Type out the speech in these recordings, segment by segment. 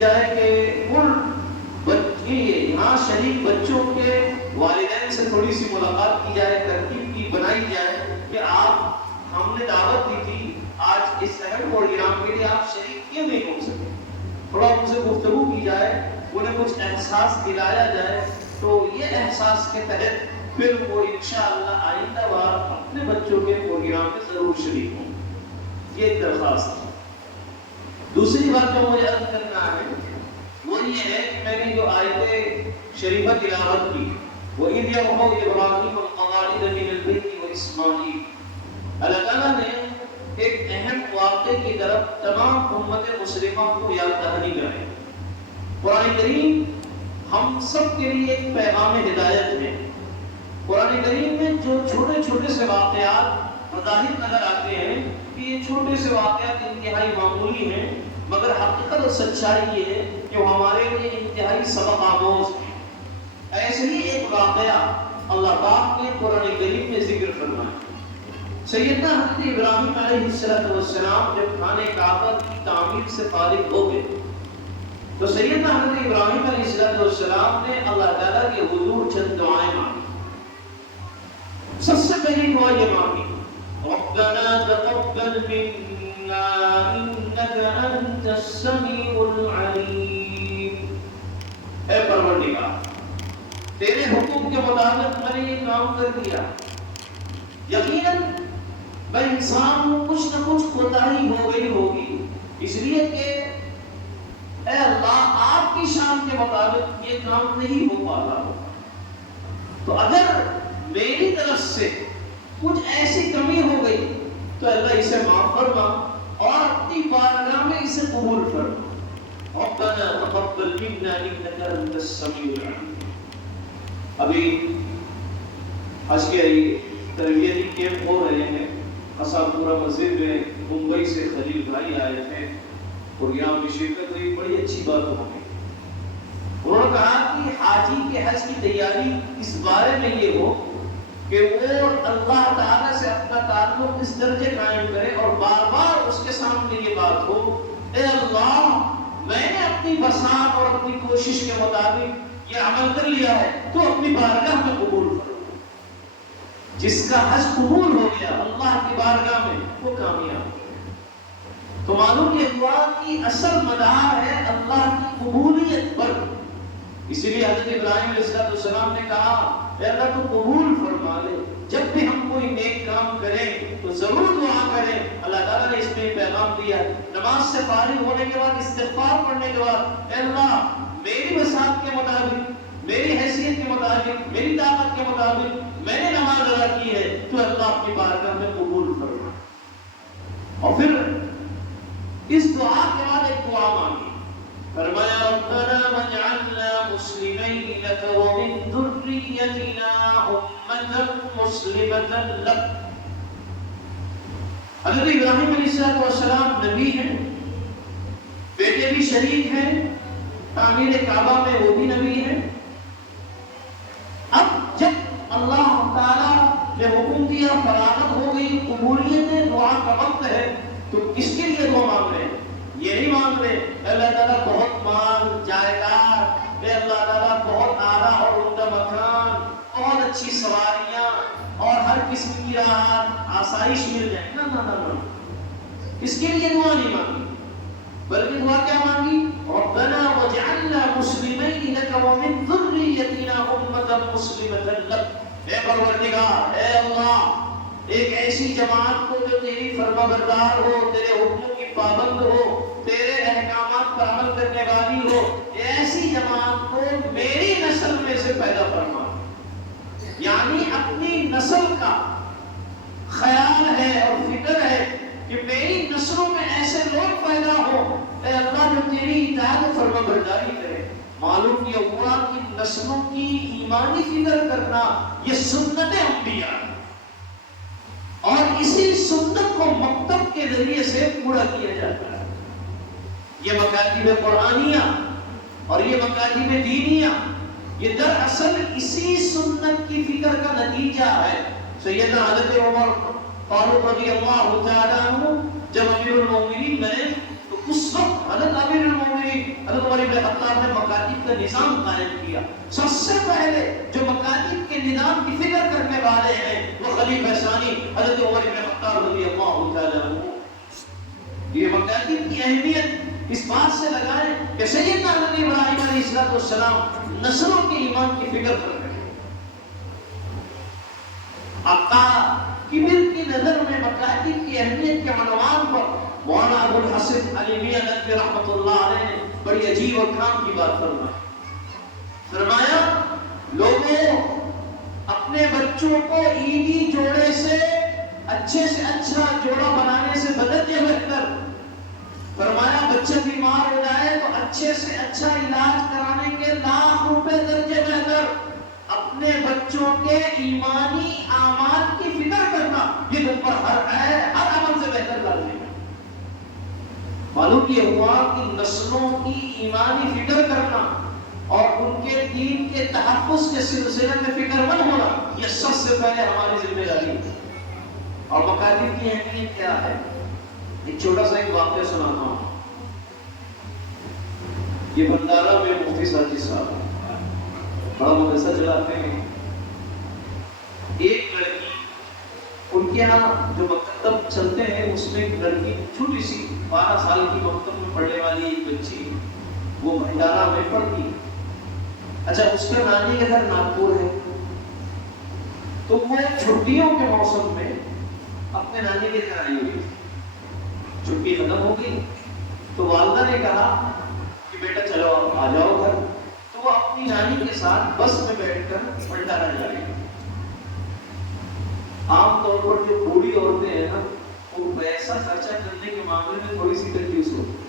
جائے کہ یہاں شریک بچوں کے والدین سے تھوڑی سی ملاقات کی جائے، ترتیب کی بنائی جائے کہ آپ ہم نے دعوت دی تھی آج اس اہم پروگرام کے لیے آپ شریک کیوں نہیں ہو سکے، تھوڑا ان سے گفتگو کی جائے، انہیں کچھ احساس دلایا جائے، تو یہ احساس کے تحت پھر وہ انشاءاللہ آئندہ بار اپنے بچوں کے پروگرام میں ضرور شریک ہوں. یہ ایک درخواست ہے. دوسری بات جو مجھے عرض کرنا ہے وہ یہ ہے کہ میں نے جو آیت شریفہ تلاوت کی وَإِذْ يَرْفَعُ إِبْرَاهِيمُ الْقَوَاعِدَ مِنَ الْبَيْتِ وَإِسْمَاعِيلُ، اللہ تعالیٰ نے ایک اہم واقعے کی طرف تمام امت مسلمہ کو یاد دہانی کرائے. قرآن کریم ہم سب کے لیے ایک پیغام ہدایت ہے. قرآن کریم میں جو چھوٹے چھوٹے سے واقعات بظاہر نظر آتے ہیں کہ یہ چھوٹے سے واقعات انتہائی معمولی ہیں، مگر حقیقت اور سچائی یہ ہے کہ وہ ہمارے لیے انتہائی سبق آموز ہیں. ایسے ہی ایک واقعہ اللہ پاک نے قرآن کریم میں ذکر فرمایا. سیدنا حضرت ابراہیم علیہ السلام جب خانہ کعبہ کی تعمیر سے فارغ ہو گئے تو سیدنا حضرت ابراہیم علیہ السلام نے اللہ تعالیٰ کے حضور چند دعائیں مانگی. سب سے پہلی دعا یہ مانگی ربنا تقبل منا انك انت السميع العليم، اے پروردگار تیرے حکم کے مطابق میں نے یہ کام کر دیا، یقیناً میں انسان ہوں، کچھ نہ کچھ کوتاہی ہو گئی ہوگی، اس لیے کہ اے اللہ آپ کی شان کے مطابق یہ کام نہیں ہو پاتا ہوگا، تو اگر میری طرف سے کچھ ایسی کمی ہو گئی تو اللہ اسے معاف فرما اور اپنی بارگاہ میں اسے قبول فرما. ربنا تقبل منا انك انت السميع العليم. ابھی حج کے تربیتی کیمپ ہو رہے ہیں اساتذہ مسجد میں، ممبئی سے خلیل بھائی آئے تھے اور یہاں کی شرکت ہوئی، بڑی اچھی بات ہو گئی. انہوں نے کہا کہ حاجی کے حج کی تیاری اس بارے میں یہ ہو کہ وہ اللہ تعالیٰ سے اپنا تعلق اس درجے قائم کرے اور بار بار اس کے سامنے یہ بات ہو اے اللہ میں نے اپنی بساط اور اپنی کوشش کے مطابق یہ عمل کر لیا ہے تو اپنی بارگاہ میں قبول فرما. جس کا حج قبول ہو گیا اللہ کی بارگاہ میں وہ کامیاب. تو معلوم یہ دعا کی اصل مدار ہے اللہ کی قبولیت پر. اسی لیے حضرت ابراہیم علیہ السلام نے کہا اے اللہ تو قبول فرما لے، جب بھی ہم کوئی نیک کام کریں تو ضرور دعا کریں. اللہ تعالیٰ نے اس میں پیغام دیا، نماز سے فارغ ہونے کے بعد استغفار پڑھنے کے بعد اے اللہ میری وسعت کے مطابق، میری حیثیت کے مطابق، میری طاقت کے مطابق میں نے نماز ادا کی ہے تو اللہ اپنی بارگاہ میں قبول فرما. اور پھر اس دعا کے بعد ایک دعا مانگی، فرمایا ربنا واجعلنا مسلمین لک ومن ذریتنا امة مسلمة لک. حضرت ابراہیم علیہ السلام نبی ہیں، بیٹے بھی شریک ہیں، تعمیر کعبہ میں وہ بھی نبی ہیں. اب جب اللہ تعالیٰ نے حکم دیا، فراغت ہو گئی، قبولیت دعا کا وقت ہے، تو کس کے لیے دعا مانگ رہے ہیں؟ یہ نہیں مانگ رہے اللہ تعالیٰ بہت مال جائیداد، اے اللہ تعالیٰ بہت اعلیٰ اور عمدہ مکان، بہت اچھی سواریاں اور ہر قسم کی راحت آسائش مل جائے. نہ اس کے لیے دعا نہیں مانگی، بلکہ دعا کیا مانگی ربنا واجعلنا مسلمین لک ومن ذریتنا امة مسلمة لک. اے پروردگار اے اللہ ایک ایسی جماعت کو جو تیری فرما بردار ہو، تیرے حکموں کی پابند ہو، تیرے احکامات پر عمل کرنے والی ہو، ایسی جماعت کو میری نسل میں سے پیدا فرما. یعنی اپنی نسل کا خیال ہے اور فکر ہے کہ میری نسلوں میں ایسے لوگ پیدا ہو اے اللہ جو تیری اطاعت و فرما برداری کرے. معلوم یہ ہوا کہ نسلوں کی ایمانی فکر کرنا یہ سنت انبیاء ہے، اور اسی سنت کو مکتب کے ذریعے سے پورا کیا جاتا ہے. یہ مکاتب قرآنیہ اور یہ مکاتب دینیہ یہ دراصل اسی سنت کی فکر کا نتیجہ ہے. سیدنا حضرت عمر فاروق رضی اللہ تعالیٰ عنہ جب امیر المومنین بنے تو اس وقت حضرت امیر المومنین حضرت عمر بن خطاب نے مکاتب کا نظام قائم کیا. سب سے پہلے جو مکاتب کے نظام کی فکر کرنے والے ہیں وہ خلیفہ ثانی حضرت عمر بن خطاب رضی اللہ تعالی عنہ. یہ مکاتب کی اہمیت اس بات سے لگائیں کہ سیدنا حضرت ابراہیم علیہ السلام نسلوں کے ایمان کی فکر کر رہے ہیں. آقا کبر کی نظر میں مکاتب کی اہمیت کے عنوان پر مولانا ابو الحسن علی میاں ندوی رحمۃ اللہ علیہ نے بڑی عجیب اور کام کی بات فرمایا لوگوں اپنے بچوں کو عیدی جوڑے سے اچھے سے اچھا جوڑا بنانے سے بدل یہ بہتر. فرمایا بچہ بیمار ہو جائے تو اچھے سے اچھا علاج کرانے کے ₹1,00,000 درجے بہتر. اپنے بچوں کے ایمانی اعمال کی فکر کرنا یہ تم پر ہر عمل سے بہتر لازم ہے. معلوم یہ ہوا کہ نسلوں کی ایمانی فکر کرنا اور ان کے دین کے تحفظ کے سلسلے میں فکر مند ہونا یہ سب سے پہلے ہماری ذمہ داری ہے. اور مکاتب کی اہمیت کیا ہے؟ ایک چھوٹا سا ایک واقعہ سناتا ہوں. یہ بندارہ میں مفتی ساجد صاحب بڑا مدرسہ چلاتے ہیں. ایک لڑکی ان کے یہاں جو مکتب چلتے ہیں اس میں ایک لڑکی چھوٹی سی 12 سال کی مکتب میں پڑھنے والی ایک بچی وہ بھنڈارہ میں پڑھتی. اچھا اس کا نانی کا گھر ناگپور ہے تو وہ چھٹیوں کے موسم میں اپنے نانی کے گھر آئی ہوئی. چھٹی ختم ہو گئی تو والدہ نے کہا کہ بیٹا چلو آ جاؤ گھر. تو وہ اپنی نانی کے ساتھ بس میں بیٹھ کر بھنڈارہ جا رہی. عام طور پر جو بوڑھی عورتیں ہیں نا وہ پیسہ خرچہ کرنے کے معاملے میں تھوڑی سی کنفیوز ہوتی ہے.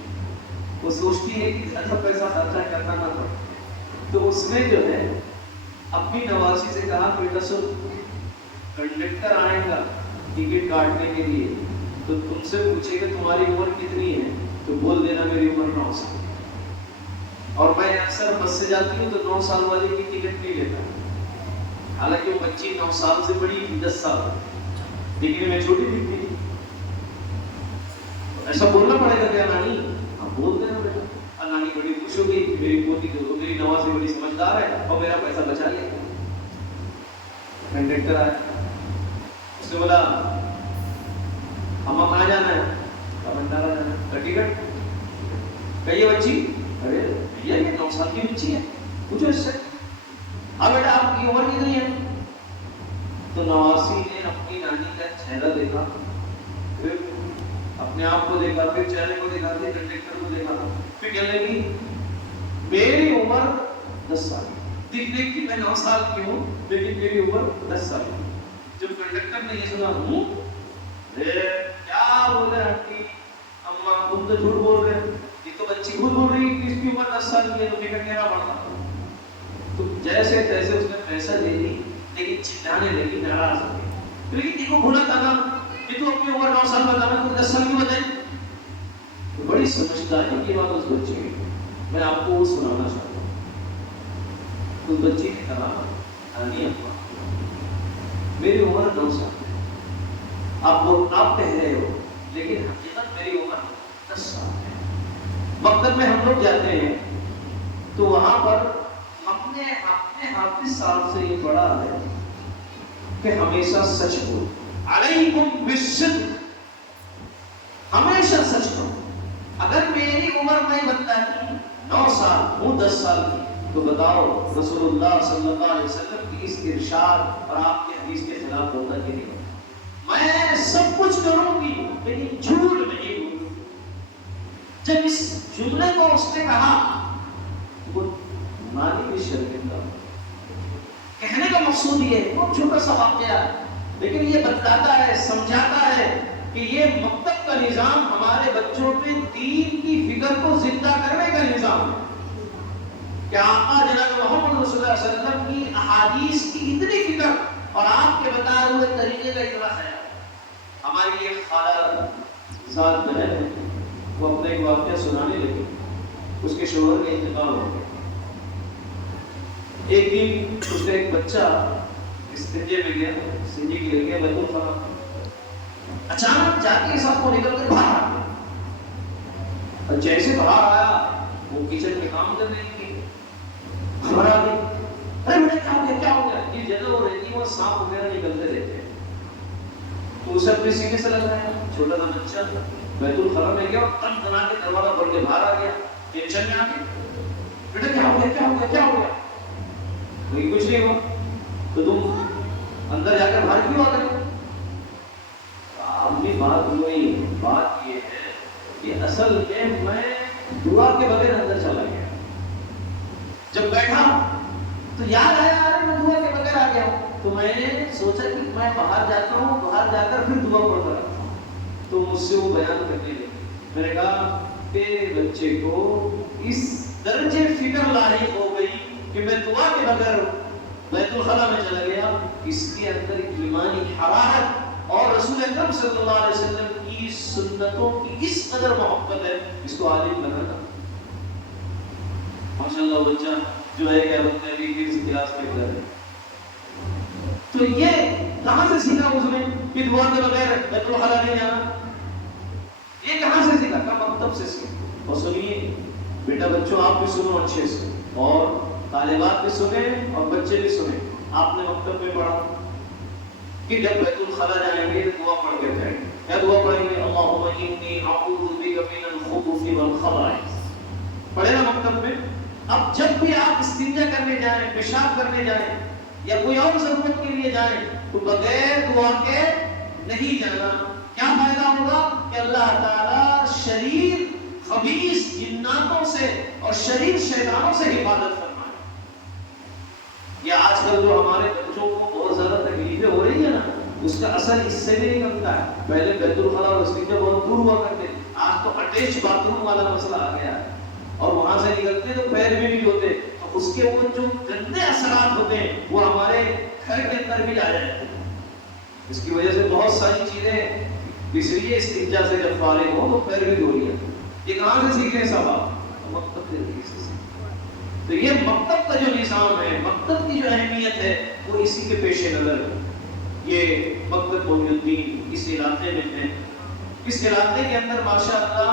وہ سوچتی ہے کہ زیادہ پیسہ خرچہ کرنا نہ پڑے. تو اس نے جو ہے اپنی نواسی سے کہا بیٹا سن کنڈکٹر آئے گا ٹکٹ کاٹنے کے لیے تو تم سے پوچھے کہ تمہاری عمر کتنی ہے تو بول دینا میری عمر 9 سال. اور میں اکثر بس سے جاتی ہوں تو 9 سال والے کی ٹکٹ نہیں لیتا. حالانکہ وہ بچی 9 سال سے بڑی 10 سال لیکن میں چھوٹی دکھتی. ایسا بولنا پڑے گا کیا نانی؟ آپ بول دینا بیٹا. نانی بڑی خوش ہو گئی میری پوتی جو میری نوازی بڑی سمجھدار ہے اور میرا پیسہ بچا لیا. کنڈکٹر آیا اس نے بولا ہمیں کہاں جانا ہے؟ بھنڈارہ جانا ہے. ٹکٹ کہیے بچی. ارے بھیا یہ 9 سال کی بچی ہے پوچھو اس سے. اب بیٹا آپ کی عمر کتنی ہے؟ تو نواسی نے اپنی نانی کا چہرہ دیکھا پھر اپنے آپ کو دیکھا پھر چہرے کو دیکھا پھر کنڈکٹر کو دیکھا پھر کہنے لگی میری عمر 10 سال دکھنے کی میں 9 سال کی ہوں لیکن میری عمر 10 سال کی. جب کنڈکٹر نے یہ سنا کیا بول رہے آنٹی اماں تم تو جھوٹ بول رہے یہ تو بچی خود بول رہی کہ اس کی عمر 10 سال کی ہے تو ٹکٹ لینا پڑتا. تو جیسے تیسے اس نے پیسہ دے دی لیکن چلانے لگی ناراض ہو گئی. لیکن دیکھو بھولا تھا کہ تو اپنی عمر 9 سال بتانا تو 10 سال کی بتائی. تو بڑی سمجھداری کی بات اس بچی کی میں آپ کو وہ سنانا چاہتا ہوں. اس بچی نے کہا نانی ابا میری عمر 9 سال ہے. آپ کہہ رہے ہو لیکن حقیقت میری عمر 10 سال ہے. مکتب میں ہم لوگ جاتے ہیں تو وہاں پر ہم نے اپنے حافظ صاحب سے یہ پڑھا ہے کہ ہمیشہ سچ بولو. علیکم بالصدق ہمیشہ سچ بولو. اگر میری عمر میں بتاتی 9 سال ہوں 10 سال کی تو بتاؤ رسول اللہ صلی اللہ علیہ وسلم کی اس ارشاد اور آپ کے حدیث کے خلاف ہوتا کہ نہیں؟ میں سب کچھ کروں گی لیکن جھوٹ نہیں بولوں گی. جب اس جملے کو اس نے کہا وہ نانی بھی شرمندہ. کہنے کا مقصود یہ ہے بہت چھوٹا سا واقعہ ہے لیکن یہ بتلاتا ہے سمجھاتا ہے کہ یہ مکتب کا نظام ہمارے بچوں پہ دین کی فکر کو زندہ کرنے کا نظام ہے. کہ آقا جناب محمد رسول اللہ صلی اللہ علیہ وسلم کی احادیث کی اتنی فکر اور آپ کے بتائے ہوئے طریقے کا اتنا خیال. ہماری ایک خالہ ذات بہن ہے وہ اپنے ایک واقعہ سنانے لگی. اس کے شوہر کا انتقال ہو گیا. ایک دن اس کا ایک بچہ استنجے میں گیا سنجی کے لیے گیا بیت الخلا. اچانک جا کے سب کو نکل کر باہر آ گیا. اور جیسے باہر آیا وہ کچن میں کام کر رہی تھی، گھبرا گئی، ارے بیٹا کیا ہو گیا کیا ہو گیا؟ یہ جگہ وہ رہتی ہے وہ سانپ وغیرہ نکلتے رہتے ہیں، تو اسے اپنے سینے سے لگ رہا ہے، چھوٹا سا بچہ بیت الخلا میں گیا اور تن تنا کے دروازہ کھول کے باہر آ گیا، ٹینشن میں آ گیا، بیٹا کیا ہو گیا کیا ہو گیا کیا ہو گیا؟ کوئی کچھ نہیں ہوا، تو تم اندر جا کر باہر کیوں آ گئے؟ اپنی بات یہ ہے کہ اصل میں دعا کے بغیر اندر چلا گیا، جب بیٹھا تو یاد آیا ارے میں دعا کے بغیر آ گیا ہوں، تو میں نے سوچا کہ میں باہر جاتا ہوں، باہر جا کر پھر دعا پڑھتا رہتا ہوں، تو مجھ سے وہ بیان کرنے لگے، میں نے کہا تیرے بچے کو اس درجے فکر لاحق ہو گئی کہ میں دعا کے بغیر بیت الخلا میں چلا گیا، اس کے اندر ایمانی حرارت اور رسول اکرم صلی اللہ علیہ وسلم کی سنتوں کی اس قدر محبت ہے، اس کو عالم بنانا ماشاءاللہ بچہ جو ہے کہ بندے بھی اس کلاس میں کر ہے، تو یہ کہاں سے سیکھا اس نے کہ دعا کے بغیر بیت الخلا نہیں جانا؟ یہ کہاں سے سیکھا؟ کہ مکتب سے سیکھا۔ اور سنیے بیٹا بچوں آپ بھی سنو اچھے سے، اور طالبات بھی سنیں اور بچے بھی سنیں، آپ نے مکتب میں پڑھا کہ جب بیت الخلا جائیں گے دعا پڑھ کے جائیں گے، کیا دعا پڑھیں گے؟ اللہم انی اعوذ بک من الخبث والخبائث، پڑھے نا مکتب میں؟ اب جب بھی آپ استنجا کرنے جائیں، پیشاب کرنے جائیں یا کوئی اور ضرورت کے لیے جائیں تو بغیر دعا کے نہیں جانا۔ کیا فائدہ ہوگا؟ کہ اللہ تعالیٰ شریر خبیث جناتوں سے اور شریر شیطانوں سے حفاظت فرمائے۔ یہ آج کل جو ہمارے بچوں کو بہت زیادہ تکلیفیں ہو رہی ہیں نا، اس کا اثر اس سے بھی نہیں کمتا ہے۔ پہلے بیت الخلا اور استنجا بہت دور ہوا کرتے، آج تو اٹیچ باتھ روم والا مسئلہ آ گیا ہے، اور وہاں سے نکلتے تو پیر بھی نہیں ہوتے، تو اس کے وہ جو گندے اثرات ہوتے ہیں وہ ہمارے گھر کے اندر بھی آ جاتے ہیں۔ اس کی وجہ سے بہت ساری چیزیں بسریے استنجا سے جب فارغ ہو تو پیر بھی دھو لیا۔ یہ کہاں سے سیکھ رہے سب آپ؟ مکتب سے سیکھ۔ تو یہ مکتب کا جو نظام ہے، مکتب کی جو اہمیت ہے وہ اسی کے پیش نظر ہے۔ یہ مکتب محی الدین اس علاقے میں ہے، اس علاقے کے اندر ماشاءاللہ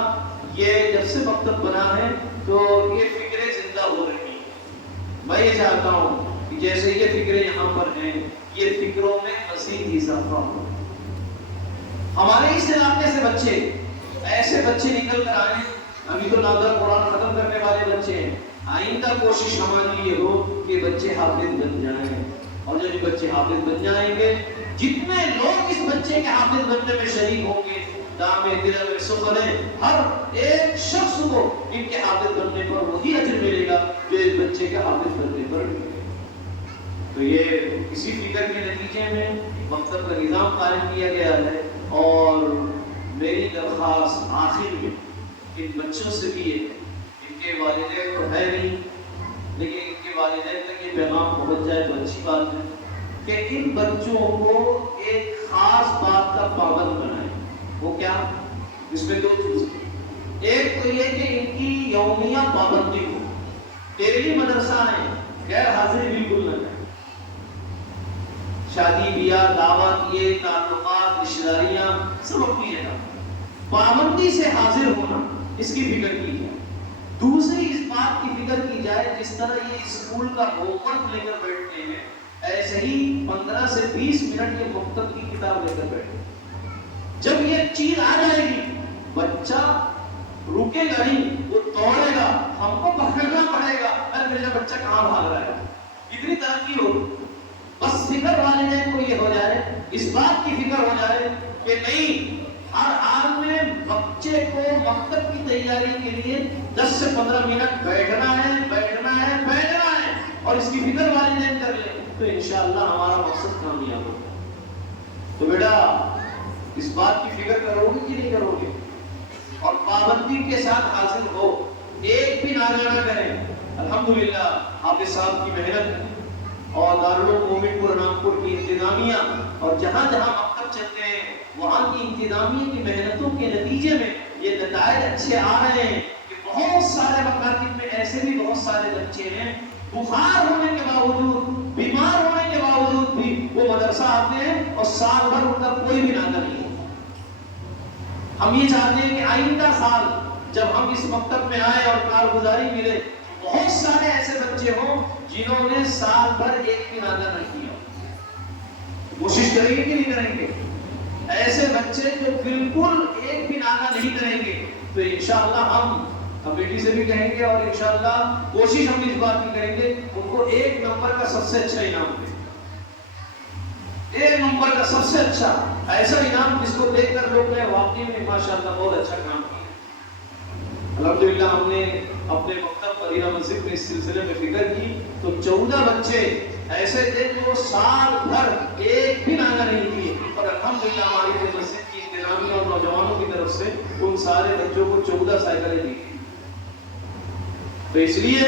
یہ جب سے مکتب بنا ہے تو یہ فکریں زندہ ہو رہی ہیں۔ میں یہ چاہتا ہوں کہ جیسے یہ فکریں یہاں پر ہیں، یہ فکروں میں مزید اضافہ ہو۔ ہمارے اس علاقے سے بچے، ایسے بچے نکل کر آئیں، ابھی تو نادر قرآن ختم کرنے والے بچے ہیں، آئندہ کوشش ہماری یہ ہو کہ بچے حافظ بن جائیں، اور جو بچے حافظ بن جائیں گے، جتنے لوگ اس بچے کے حافظ بننے میں شریک ہوں گے، دامِ دل میں سفر ہے، ہر ایک شخص کو ان کے حافظ بننے پر وہی اجر ملے گا جو اس بچے کے حافظ بننے پر ملے گا۔ تو یہ اسی فکر کے نتیجے میں مکتب کا نظام قائم کیا گیا ہے، اور میری درخواست آخر میں ان بچوں سے بھی ہے، ان کے والدین تو ہے نہیں لیکن ان کے والدین تک یہ پیغام پہنچ جائے تو اچھی بات ہے کہ ان بچوں کو ایک خاص بات کا پابند بنائیں۔ وہ کیا؟ اس میں دو چیزیں، ایک تو یہ کہ ان کی یومیہ پابندی ہو، ڈیلی مدرسہ ہے، غیر حاضری بالکل نہ کریں، شادی بیاہ دعوت یہ تعلقات رشتہ داریاں سب اپنی جگہ، پابندی سے حاضر ہونا اس کی فکر کی جائے۔ دوسری اس بات کی فکر کی جائے جس طرح یہ اسکول کا ہوم ورک لے کر بیٹھتے ہیں ایسے ہی 15 سے 20 منٹ یہ مکتب کی کتاب لے کر بیٹھتے ہیں۔ جب یہ چیز آ جائے گی بچہ رکے گا نہیں، وہ دوڑے گا، ہم کو پکڑنا پڑے گا، ارے میرا بچہ کہاں بھاگ رہا ہے، اتنی ترقی ہو۔ بس فکر والدین کو یہ ہو جائے، اس بات کی فکر ہو جائے کہ نہیں، ہر حال میں بچے کو مکتب کی تیاری کے لیے 10 سے 15 منٹ بیٹھنا ہے، اور اس کی فکر والدین کر لیں تو انشاءاللہ ہمارا مقصد کامیاب ہوگا۔ تو بیٹا اس بات کی فکر کرو گے کہ نہیں کرو گے؟ اور پابندی کے ساتھ حاصل ہو، ایک بھی ناگانا کریں۔ الحمدللہ حافظ صاحب کی محنت اور دارالعلوم پور رامپور کی انتظامیہ اور جہاں جہاں مکتب چلتے ہیں وہاں کی انتظامیہ کی محنتوں کے نتیجے میں یہ نتائج اچھے آ رہے ہیں کہ بہت سارے مکاتب میں ایسے بھی بہت سارے بچے ہیں بخار ہونے کے باوجود، بیمار ہونے کے باوجود بھی وہ مدرسہ آتے ہیں اور سال بھر ان کا کوئی بھی ناطہ نہیں ہوتا۔ ہم یہ چاہتے ہیں کہ آئندہ سال جب ہم اس مکتب میں آئے اور کارگزاری ملے، بہت سارے ایسے بچے ہوں جنہوں نے سال بھر ایک بھی ناغہ نہ کیا. کوشش کریں گے کہ نہیں کریں گے؟ ایسے بچے جو بالکل ایک بھی ناغہ نہیں کریں گے، تو انشاءاللہ ہم کمیٹی سے بھی کہیں گے اور انشاءاللہ کوشش ہم اس بات کی کریں گے ان کو 1 نمبر کا سب سے اچھا انعام دیں. 1 نمبر کا سب سے اچھا ایسا انعام جس کو دیکھ کر لوگ نے واقعی میں ماشاءاللہ بہت اچھا کام کیا. الحمدللہ ہم نے اپنے مکتب مدینہ مسجد میں اس سلسلے میں فکر کی تو 14 بچے ایسے تھے جو سال بھر ایک بھی ناغہ نہیں کیے، اور الحمدللہ ہماری مسجد کی انتظامیہ اور نوجوانوں کی طرف سے ان سارے بچوں کو 14 سائیکلیں دی. تو اس لیے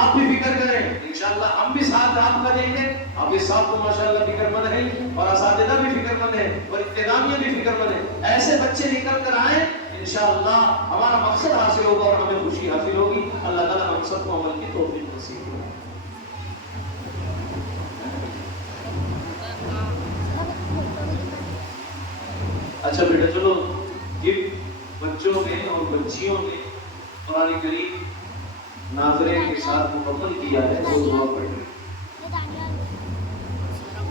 آپ بھی فکر کریں، انشاءاللہ ہم بھی ساتھ آپ کا دیں گے. آپ اس ساتھ کو ماشاءاللہ فکر مند ہیں اور اساتذہ بھی فکر مند ہیں اور انتظامیہ بھی فکر مند ہیں. ایسے بچے نکل کر آئیں، انشاءاللہ ہمارا مقصد حاصل ہوگا اور ہمیں خوشی حاصل ہوگی. اللہ تعالیٰ ہم سب کو عمل کی توفیق نصیب کرے. اچھا بیٹا چلو، جن بچوں نے اور بچیوں نے قرآن کریم ناظرین کے ساتھ مکمل کیا ہے وہ دعا پڑھ لو.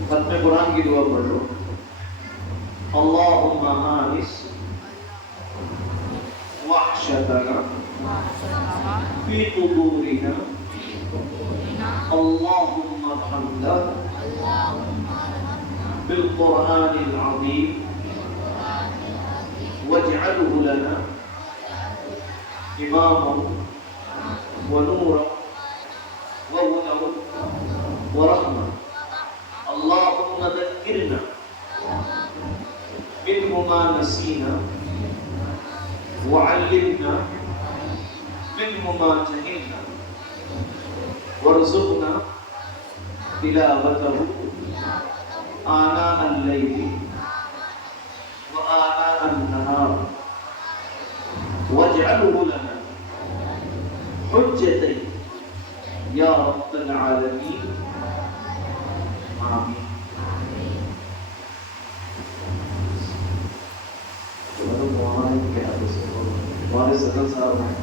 ختم قرآن کی دعا پڑھ لو. اللہم آنس وحشتنا فی قبورنا اللہم ارحمنا بالقرآن العظیم واجعله لنا اماما ونورا وهدى ورحمة. اللهم ذكرنا منه ما نسينا وعلمنا منه ما جهلنا وارزقنا تلاوته آناء الليل وآناء النهار واجعله لنا حجة يا رب العالمين. آمين. ہمارے صدر صاحب ہیں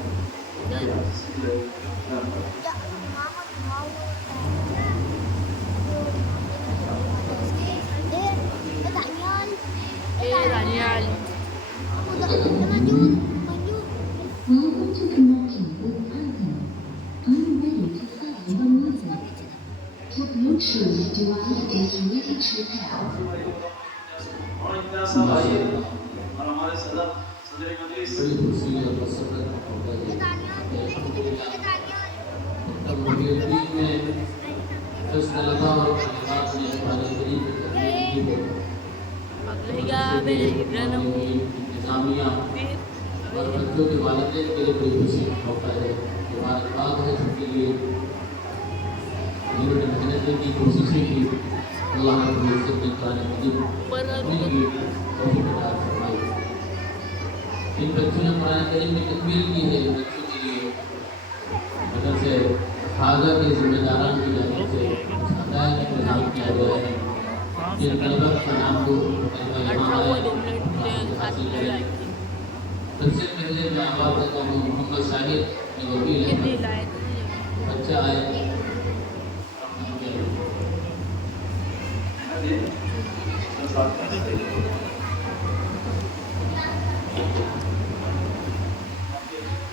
اور ہمارے صدر مجلس انتظامیہ اور بچوں کے والدین کے لیے کوئی خوشی کا موقع ہے. مبارکباد ہے سب کے لیے جنہوں نے محنتیں کی، کوششیں کی. اللہ رب العزت نے قرآن مجید اپنے لیے توفیق عطا فرمائی. ان بچوں نے قرآن کریم میں تکمیل کی ہے. بچوں کے لیے اگر سے حاضر کے ذمہ داران کی جانب سے عطایا کا انتظام کیا گیا ہے. جن طلبہ کا نام کو یہاں آئے حاصل کریں. سب سے پہلے میں آواز دیتا ہوں محمد شاہد وکیل ہے، بچہ آئے.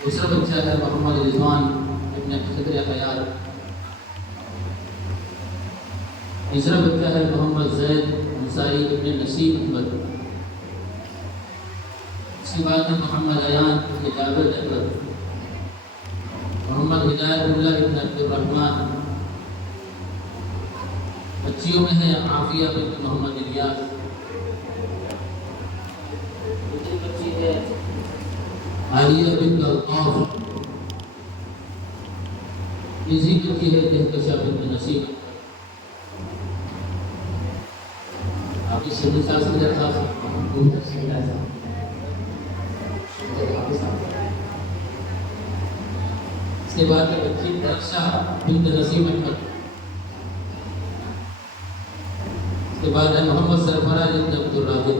دوسرا بچہ ہے محمد رضوان ابن خضر خیال. تیسرا بچہ ہے محمد زید مسائی ابن نسیم احمد. اس کے بعد محمد ایان جابر احمد، محمد ہدایت اللہ ابن عبد الرحمن. بچیوں میں ہے عافیہ بنت محمد الیاس. دوسری بچی ہے عالیہ بنت الطاف. تیسری بچی ہے کہکشا بنت نسیم. آپ اس سے مثال سے درخواست اس کے بعد بچی درخشا بنت نسیم احمد. اس کے بعد ہے محمد سرفراز بن عبد الرازق.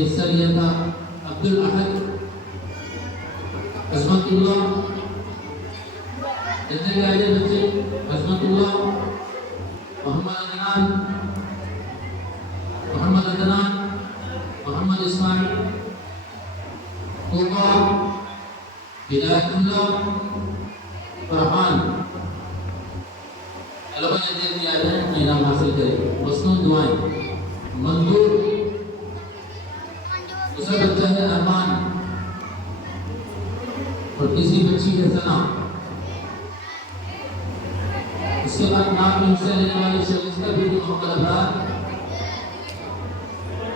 نے حصہ لیا تھا عبد الاحد عظمت اللہ، جتنے بھی آئے بچے عظمت اللہ، محمد عدنان، محمد اسماعیل، طوبہ، ہدایت اللہ، فرحان، طلبہ جتنے بھی آئے ہیں انعام حاصل کرے. مصنون دعائیں منظور، دوسرا بچہ ہے ارمان اور تیسری بچی ہے ثنا. اس کے بعد نام میں حصہ لینے والے شخص کا بھی محمد ابرار،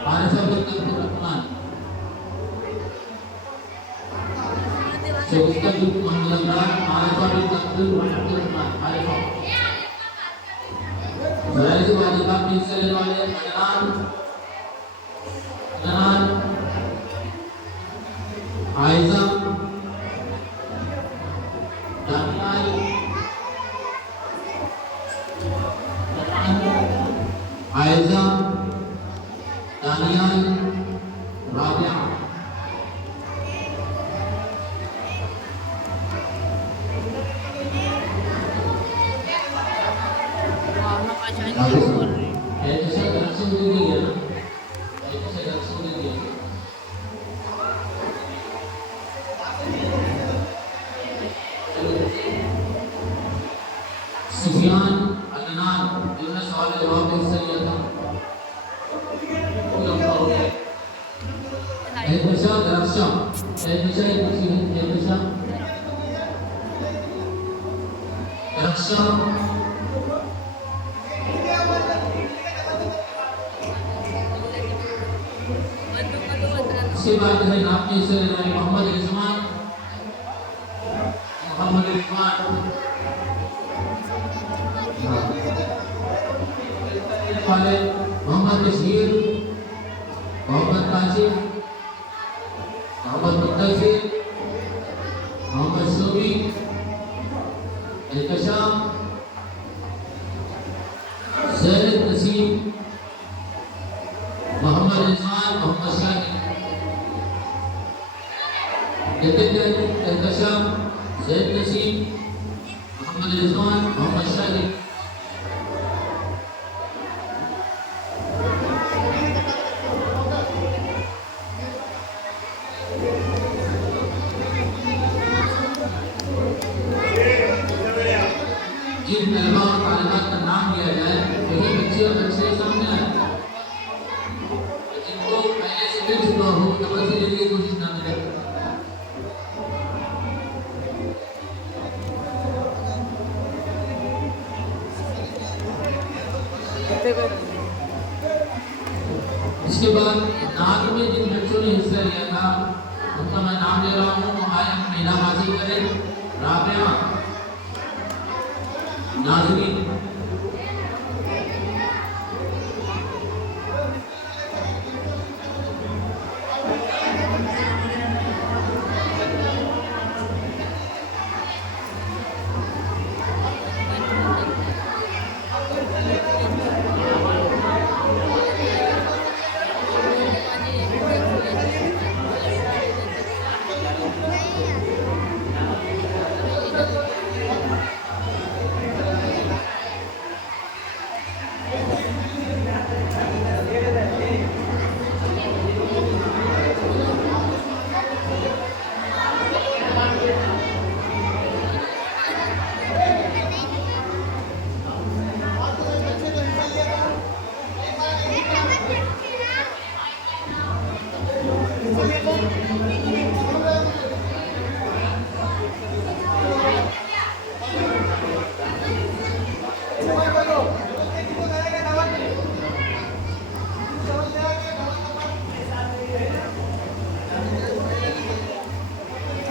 عارفہ بنت عبد الرحمان، شخص کا بھی محمد ابرار، عارفہ بنت عبد الرحمان، عارفہ. ظاہر سی بات ہے نام میں حصہ لینے والے عدنان، عائزہ، دانیال، رابعہ. سفیان، عدنان، جنہوں نے سوال جواب میں حصہ لیا تھا. احتشام، درخشاں، احتشام ایک بچی ہے، احتشام، درخشاں، اس کے بعد ہے نام میں حصہ لینے والے محمد رضوان، محمد بشیر، محمد کاشف، محمد مدثر، محمد شوبی، احتشام، زید نسیم، محمد رضوان، محمد شاہد. احتشام، زید نسیم، محمد رضوان، محمد شاہد. جن طلبہ اور طالبات کا نام لیا جائے وہی بچے اور بچے سامنے آئے، جن کو پہلے سے مل چکا ہو نمبر سے لینے کی کوشش نہ کریں. اس کے بعد نعت میں جن بچوں نے حصہ لیا تھا ان کا میں نام لے رہا ہوں، آئے اپنے انعام حاصل کریں. رابعہ، ناظرین،